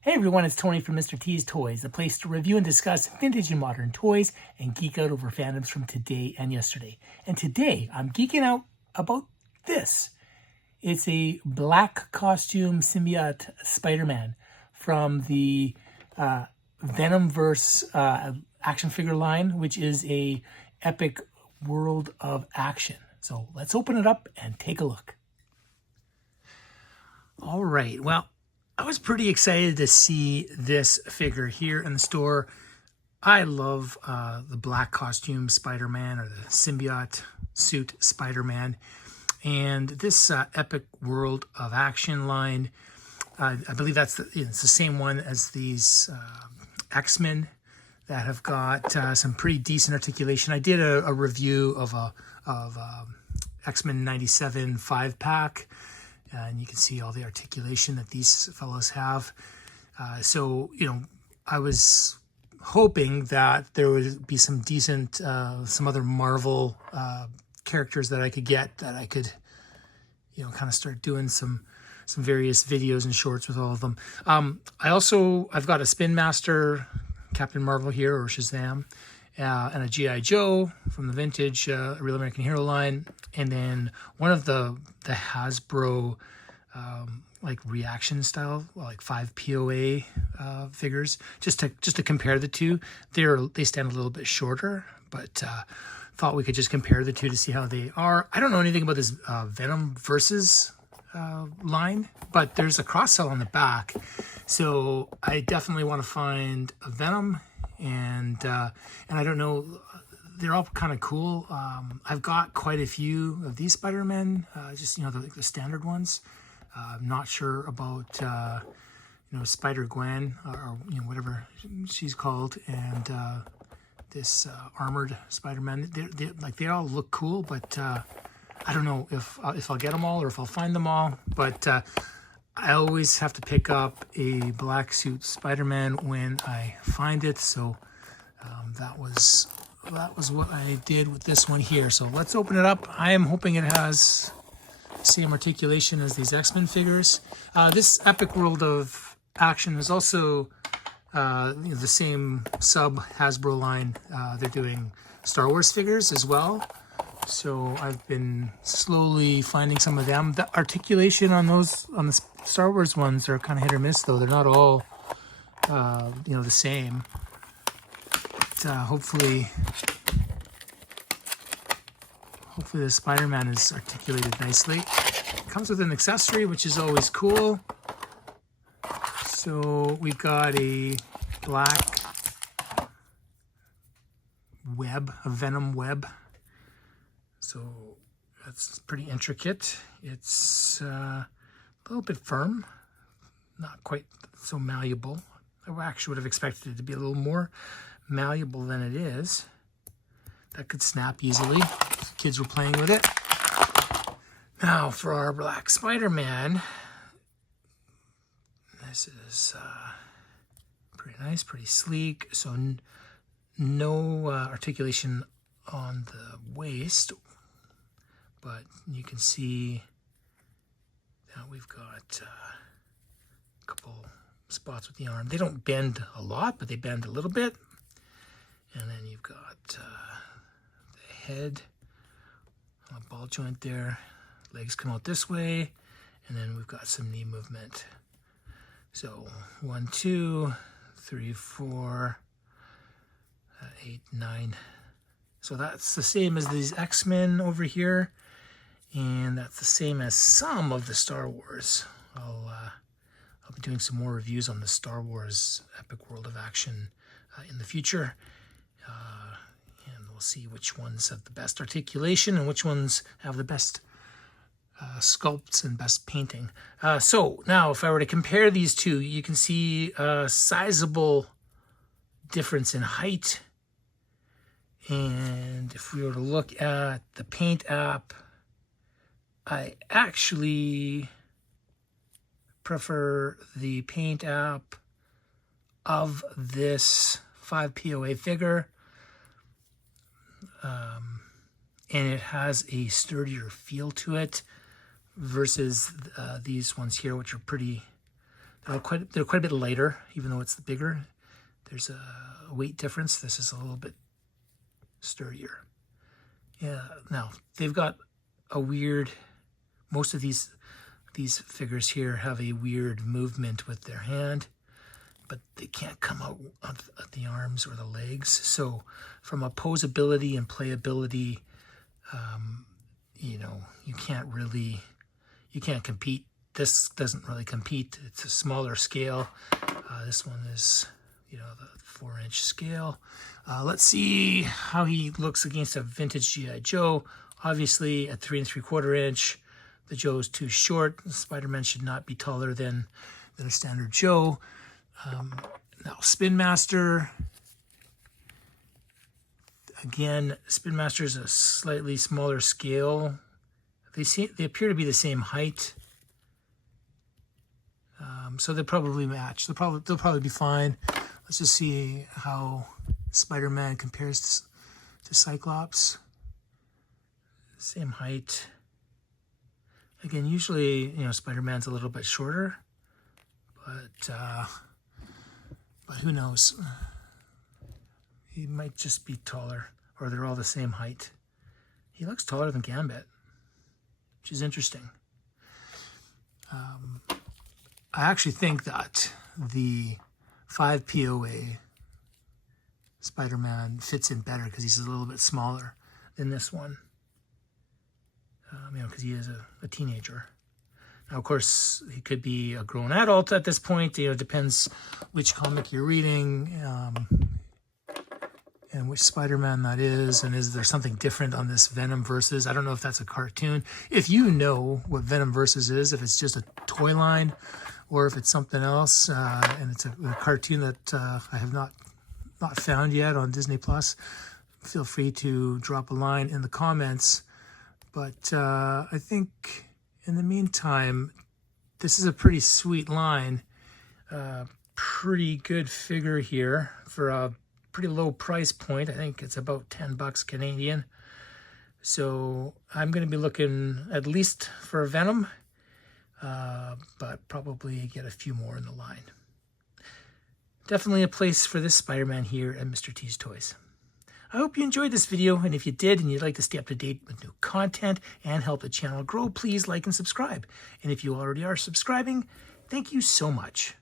Hey everyone, it's Tony from Mr. T's Toys, the place to review and discuss vintage and modern toys and geek out over fandoms from today and yesterday. And today, I'm geeking out about this. It's a black costume symbiote Spider-Man from the Venomverse action figure line, which is a epic world of action. So let's open it up and take a look. All right, well, I was pretty excited to see this figure here in the store. I love the black costume Spider-Man, or the symbiote suit Spider-Man. And this epic world of action line, I believe it's the same one as these X-Men that have got some pretty decent articulation. I did a review of X-Men 97 5-pack. And you can see all the articulation that these fellows have. So, I was hoping that there would be some decent, some other Marvel characters that I could get, that I could, kind of start doing some various videos and shorts with all of them. I've got a Spin Master Captain Marvel here, or Shazam, and a G.I. Joe from the vintage Real American Hero line, and then one of the Hasbro like reaction style, like 5 POA figures, just to compare the two. They stand a little bit shorter, but thought we could just compare the two to see how they are. I don't know anything about this Venom versus line, but there's a cross sell on the back, so I definitely want to find a Venom. And I don't know, they're all kind of cool. I've got quite a few of these Spider-Men, just the standard ones. I'm not sure about Spider-Gwen, or whatever she's called, and this armored Spider-Man. They all look cool, but I don't know if I'll get them all or if I'll find them all. But I always have to pick up a black suit Spider-Man when I find it, so that was what I did with this one here. So let's open it up. I am hoping it has the same articulation as these X-Men figures. This epic world of action is also the same sub Hasbro line. They're doing Star Wars figures as well. So I've been slowly finding some of them. The articulation on the Star Wars ones are kind of hit or miss, though. They're not all, the same. But hopefully the Spider-Man is articulated nicely. It comes with an accessory, which is always cool. So we've got a black web, a Venom web. So that's pretty intricate. It's a little bit firm, not quite so malleable. I actually would have expected it to be a little more malleable than it is. That could snap easily. Kids were playing with it. Now for our black Spider-Man, this is pretty nice, pretty sleek. So no articulation on the waist, but you can see that we've got a couple spots with the arm. They don't bend a lot, but they bend a little bit. And then you've got the head on a ball joint there. Legs come out this way, and then we've got some knee movement. So 1, 2, 3, 4, 8, 9. So that's the same as these X-Men over here, and that's the same as some of the Star Wars. I'll be doing some more reviews on the Star Wars epic world of action in the future, and we'll see which ones have the best articulation and which ones have the best sculpts and best painting. So now, if I were to compare these two, you can see a sizable difference in height. And if we were to look at the paint app, I actually prefer the paint app of this 5 POA figure. And it has a sturdier feel to it versus these ones here, which are pretty They're quite a bit lighter, even though it's the bigger. There's a weight difference. This is a little bit sturdier. Yeah. Now they've got a weird. Most of these figures here have a weird movement with their hand, but they can't come out at the arms or the legs. So from a posability and playability, you know, you can't compete. This doesn't really compete. It's a smaller scale. This one is, you know, the 4-inch scale. Let's see how he looks against a vintage G.I. Joe. Obviously at 3 3/4 inch, the Joe is too short. Spider-Man should not be taller than a standard Joe. Now Spin Master. Again, Spin Master is a slightly smaller scale. They appear to be the same height. So they'll probably match. They'll probably be fine. Let's just see how Spider-Man compares to Cyclops. Same height. Again, usually, you know, Spider-Man's a little bit shorter, but who knows? He might just be taller, or they're all the same height. He looks taller than Gambit, which is interesting. I actually think that the 5 POA Spider-Man fits in better because he's a little bit smaller than this one. You know, because he is a teenager. Now, of course, he could be a grown adult at this point. You know, it depends which comic you're reading and which Spider-Man that is. And is there something different on this Venom Versus? I don't know if that's a cartoon. If you know what Venom Versus is, if it's just a toy line or if it's something else, and it's a cartoon that I have not found yet on Disney Plus, feel free to drop a line in the comments. But I think in the meantime, this is a pretty sweet line. Pretty good figure here for a pretty low price point. I think it's about $10 Canadian. So I'm going to be looking at least for a Venom, but probably get a few more in the line. Definitely a place for this Spider-Man here at Mr. T's Toys. I hope you enjoyed this video, and if you did and you'd like to stay up to date with new content and help the channel grow, please like and subscribe. And if you already are subscribing, thank you so much.